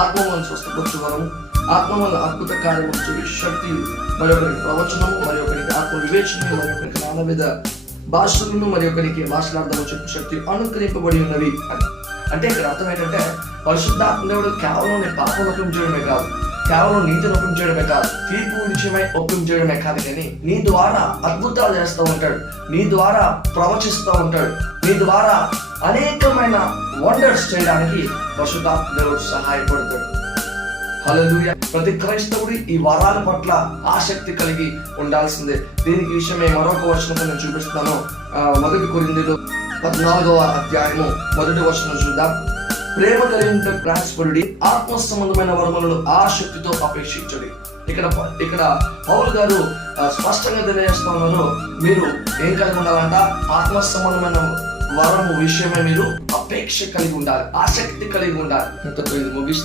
ఆత్మ వలన స్వస్థపరచు వరము, ఆత్మ వలన అద్భుత కార్యము చేయ శక్తి, మరి ఒకరికి ప్రవచనము, మరి ఒకరికి ఆత్మ వివేచన, మరి ఒకరికి నానావిధ భాషలను, మరి ఒకరికి మాట్లాడదాము చెప్పు శక్తి అనుగ్రహింపబడి ఉన్నవి. అంటే ఇక్కడ అర్థం ఏంటంటే పరిశుద్ధాత్మ దేవుడు కేవలం నీ పాపం ఒప్పించడమే కాదు, కేవలం నీతిని ఒప్పించడమే కాదు, తీర్పు విషయమై ఒప్పించడమే కాదు, కానీ నీ ద్వారా అద్భుతాలు చేస్తూ ఉంటాడు, నీ ద్వారా ప్రవచిస్తూ ఉంటాడు, నీ ద్వారా అనేకమైన వండర్స్ చేయడానికి పరిశుద్ధాత్మ దేవుడు సహాయపడతాడు. హల్లెలూయా. ప్రతి క్రైస్తవుడు ఈ వరాల పట్ల ఆసక్తి కలిగి ఉండాల్సిందే. దీనికి విషయమే మరొక వచనం నేను చూపిస్తాను. 1 కొరింథీయులు 14వ అధ్యాయము 1వ వచనం చూద్దాం. ప్రేమ కలిగిన ప్రయాసపడుడి, ఆత్మ సంబంధమైన వరములను ఆసక్తితో అపేక్షించండి. ఇక్కడ పౌలు గారు స్పష్టంగా తెలియజేస్తా ఉన్నారు, మీరు ఏం కలిగి ఉండాలంట? ఆత్మ సంబంధమైన వరము విషయమే మీరు అపేక్ష కలిగి ఉండాలి, ఆసక్తి కలిగి ఉండాలి.